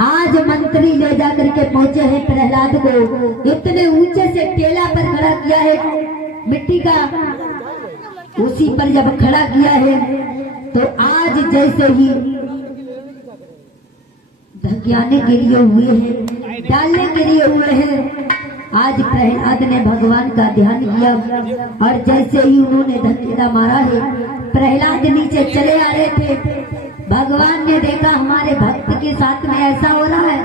आज मंत्री ले जाकर के पहुंचे हैं प्रहलाद को, इतने ऊंचे से टेला पर खड़ा किया है मिट्टी का, उसी पर जब खड़ा किया है तो आज जैसे ही धकियाने के लिए हुए हैं, डालने के लिए हुए हैं, आज प्रहलाद ने भगवान का ध्यान किया और जैसे ही उन्होंने धकेला मारा है, प्रहलाद नीचे चले आ रहे थे। भगवान ने देखा हमारे भक्त के साथ में ऐसा हो रहा है,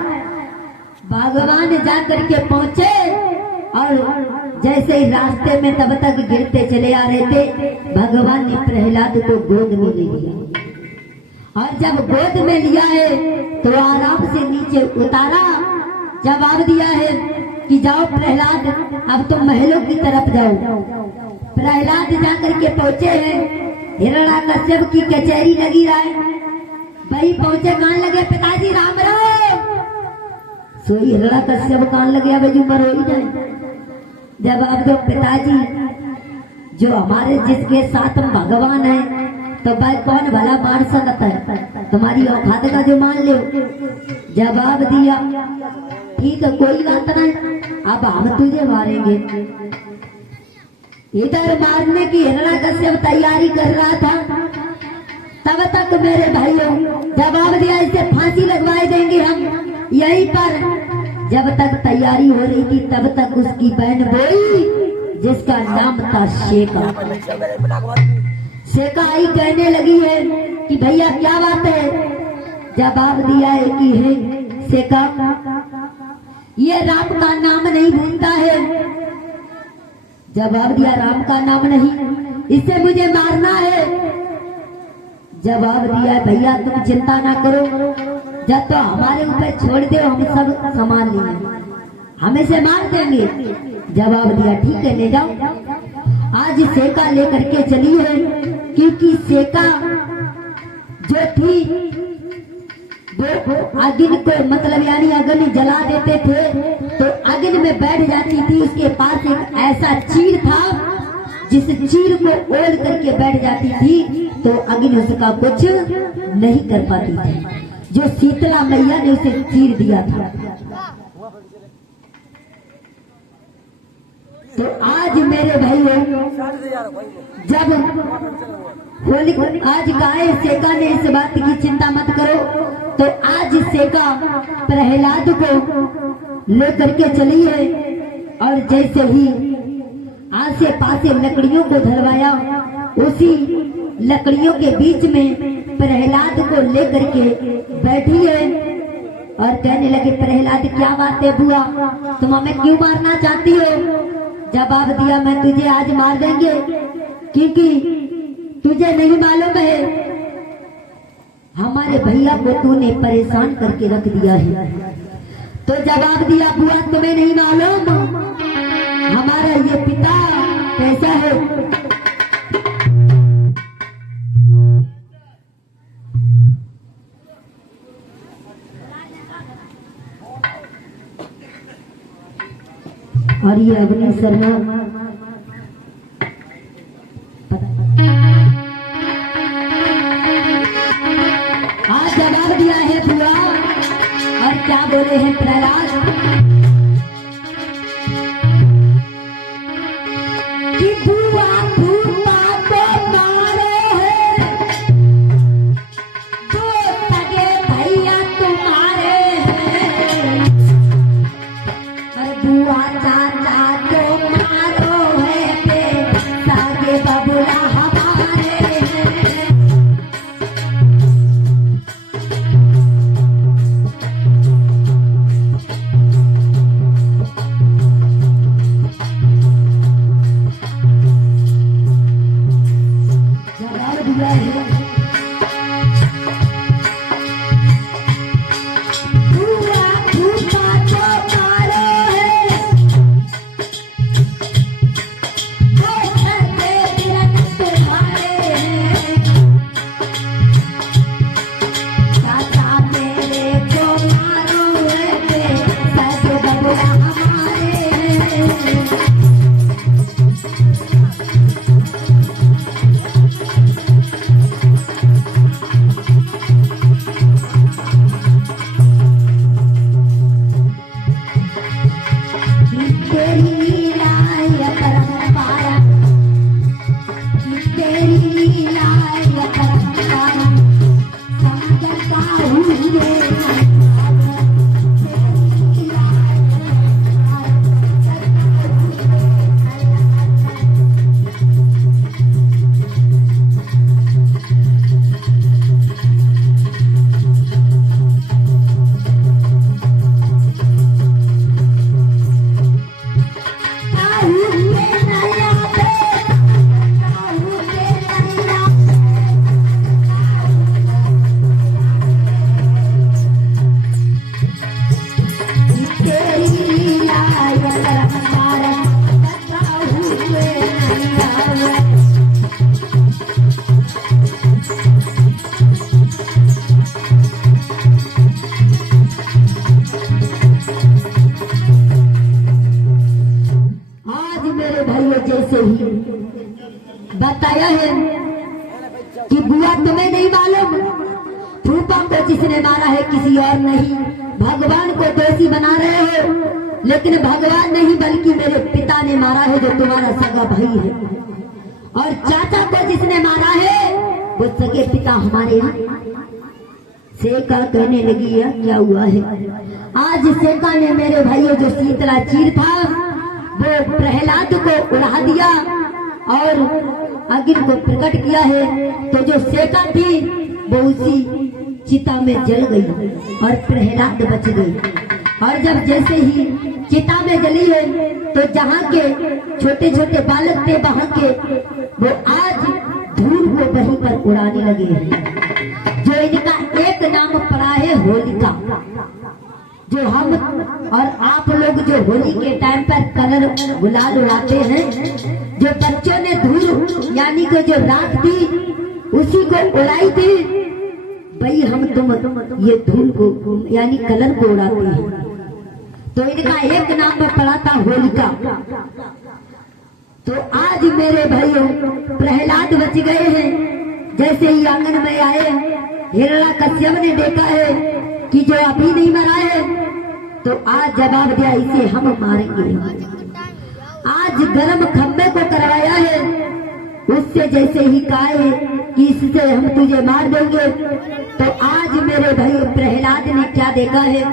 भगवान जाकर के पहुंचे और जैसे ही रास्ते में तब तक गिरते चले आ रहे थे, भगवान ने प्रहलाद को गोद में ले लिया और जब गोद में लिया है तो आराम से नीचे उतारा, जवाब दिया है कि जाओ प्रहलाद, अब तुम महलों की तरफ जाओ। प्रहलाद जाकर के पहुंचे हैं, हिरण्याकश्यप की कचहरी लगी रहे, वही पहुंचे, कान लगे पिताजी राम राम। सोई हिरण्याकश्यप कान लगे, अब उम्र हो ही जाए। जब अब तो पिताजी जो हमारे जिसके साथ हम भगवान है, तो भाई कौन भला मार सकता है, तुम्हारी औकात का जो मान लो। जवाब दिया ठीक है कोई बात नहीं, अब हम तुझे मारेंगे। इधर मारने की हिरण्याकश्यप तैयारी कर रहा था, तब तक मेरे भाइयों जवाब दिया इसे फांसी लगवाए देंगे हम यहीं पर। जब तक तैयारी हो रही थी तब तक उसकी बहन बोई जिसका नाम था शेखा, शेखा आई कहने लगी है कि भैया क्या बात है। जवाब दिया है कि है शेखा, ये राम का नाम नहीं भूलता है। जवाब दिया राम का नाम नहीं, इसे मुझे मारना है। जवाब दिया भैया तुम चिंता ना करो, जब तो हमारे ऊपर छोड़ दो, हम सब संभाल लेंगे, हम इसे मार देंगे। जवाब दिया ठीक है ले जाओ। आज शेखा लेकर के चली है, क्योंकि शेखा जो थी वो अग्नि को मतलब यानी अग्नि जला देते थे तो अग्नि में बैठ जाती थी। उसके पास एक ऐसा चीर था जिस चीर को ओढ़ करके बैठ जाती थी तो अग्नि उसका कुछ नहीं कर पाती थी, जो शीतला मैया ने उसे चीर दिया था। तो आज मेरे भाइयों जब होली आज गाय शेखा ने इस बात की चिंता मत करो, तो आज शेखा प्रहलाद को लेकर के चली है और जैसे ही आसे पासे लकड़ियों को धरवाया, उसी लकड़ियों के बीच में प्रहलाद को लेकर के बैठी है और कहने लगे प्रहलाद क्या बात है बुआ, तुम हमें क्यों मारना चाहती हो। जवाब दिया मैं तुझे आज मार देंगे, क्योंकि तुझे नहीं मालूम है हमारे भैया को तूने परेशान करके रख दिया है। तो जवाब दिया बुआ तुम्हें नहीं मालूम हमारा ये पिता कैसा है। और ये अग्नि शर्मा आज जवाब दिया है बुआ, और क्या बोले हैं प्रहलाद कि बुआ भूपा को मारे हैं, दो सगे भैया तुम्हारे हैं, और बुआ चाचा को मारो है पे सागे बबुला हमारे हैं। है कि बुआ तुम्हें नहीं मालूम, फूफा को जिसने मारा है किसी और नहीं। भगवान को दोषी बना रहे हो, लेकिन भगवान नहीं बल्कि मेरे पिता ने मारा है जो तुम्हारा सगा भाई है। और चाचा को जिसने मारा है वो सगे पिता हमारे हैं। सेका कहने लगी है क्या हुआ है? आज सेका ने मेरे भाइयों जो शीतला चीर था वो प्रहलाद को उड़ा दिया और अग्नि को प्रकट किया है। तो जो सेका थी वो उसी चिता में जल गई और प्रहलाद बच गई। और जब जैसे ही चिता में जली है तो जहाँ के छोटे छोटे बालक थे वहाँ के वो आज धूल को वहीं पर उड़ाने लगे हैं। जो इनका एक नाम पड़ा है होलिका। जो हम और आप लोग जो होली के टाइम पर कलर गुलाल उड़ाते हैं, जो बच्चों ने धूल यानी कि जो रात थी उसी को उड़ाई थी, भाई हम तुम ये धूल को यानी कलर को उड़ाते हैं। तो इनका एक नाम पड़ा था होलिका। तो आज मेरे भाइयों प्रहलाद बच गए हैं। जैसे ही आंगन में आए हिरण्याकश्यप ने देखा है कि जो अभी नहीं मरा है तो आज जवाब दिया इसे हम मारेंगे। आज गर्म खंबे को करवाया है, उससे जैसे ही कहा है कि इससे हम तुझे मार देंगे। तो आज मेरे भाई प्रहलाद ने क्या देखा है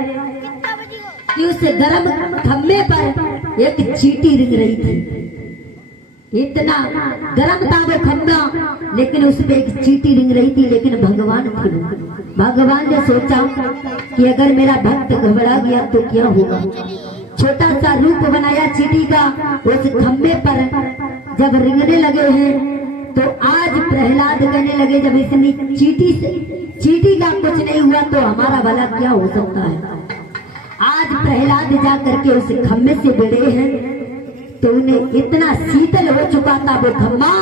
कि उस गर्म खंबे पर एक चींटी रिंग रही थी। इतना गर्म था वो खंबा, लेकिन उसमें एक चींटी रिंग रही थी। लेकिन भगवान ने सोचा कि अगर मेरा भक्त घबरा गया तो क्या होगा। छोटा सा रूप बनाया चींटी का, उस खंबे पर जब रिंगने लगे हैं तो आज प्रहलाद कहने लगे जब इसने चींटी का कुछ नहीं हुआ तो हमारा भला क्या हो सकता है। आज प्रहलाद जा करके उस खम्भे से भिड़े हैं तो उन्हें इतना शीतल हो चुका था वो खम्भा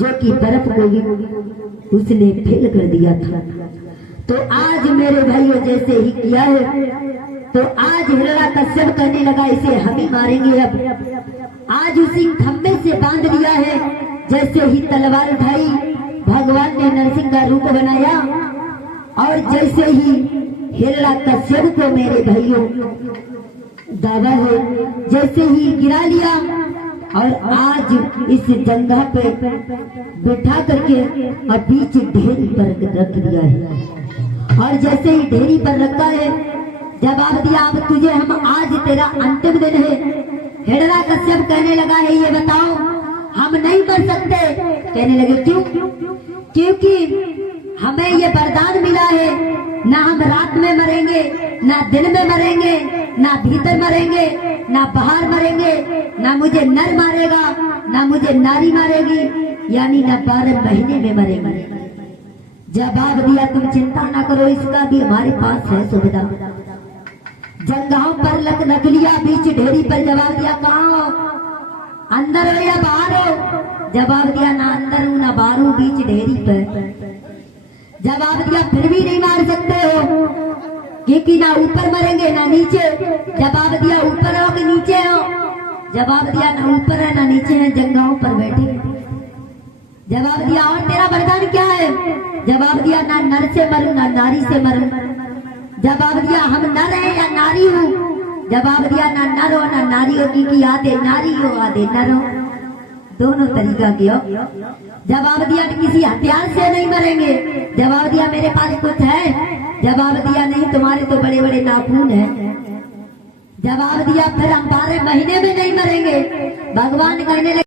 जो कि बर्फ को भी उसने फेल कर दिया था। तो आज मेरे भाइयों जैसे ही किया है तो आज हिरण्याकश्यप कहने लगा इसे हम ही मारेंगे। अब आज उसी खम्भे से बांध लिया है। जैसे ही तलवार उठाई भगवान ने नरसिंह का रूप बनाया और जैसे ही हिरण्याकश्यप को मेरे भाइयों दावा है जैसे ही गिरा लिया और आज इस जंगा पे बिठा करके और बीच ढेरी पर रख दिया है। और जैसे ही ढेरी पर रखा है जवाब दिया अब तुझे हम आज तेरा अंतिम दिन है। हिरण्याकश्यप कहने लगा है ये बताओ हम नहीं कर सकते। कहने लगे क्यों? क्योंकि हमें ये वरदान मिला है ना हम रात में मरेंगे, ना दिन में मरेंगे, ना भीतर मरेंगे, ना बाहर मरेंगे, ना मुझे नर मारेगा ना मुझे नारी मारेगी, यानी ना 12 महीने में मरेंगे। जवाब दिया तुम चिंता ना करो, इसका भी हमारे पास है सुविधा। जंगाहों पर रख लिया बीच ढेरी पर। जवाब दिया कहाँ हो? अंदर हो या बाहर हो? जवाब दिया ना अंदर हूँ ना बाहर हूँ, बीच ढेरी पर। जवाब दिया फिर भी नहीं मार सकते हो क्योंकि ना ऊपर मरेंगे ना नीचे। जवाब दिया ऊपर हो कि नीचे हो? जवाब दिया ना ऊपर है ना नीचे है, जंगाहों पर बैठे। जवाब दिया और तेरा वरदान क्या है? जवाब दिया ना नर से मरूं ना नारी से मरूं। जवाब दिया हम नर है या नारी हूँ? जवाब दिया ना नर हो ना नारी हो, क्योंकि आधे नारी हो आधे नर हो, दोनों तरीका की हो। जवाब दिया किसी हथियार से नहीं मरेंगे। जवाब दिया मेरे पास कुछ है? जवाब दिया नहीं, तुम्हारे तो बड़े बड़े नाखून हैं। जवाब दिया फिर हम 12 महीने में नहीं मरेंगे। भगवान कहने लगे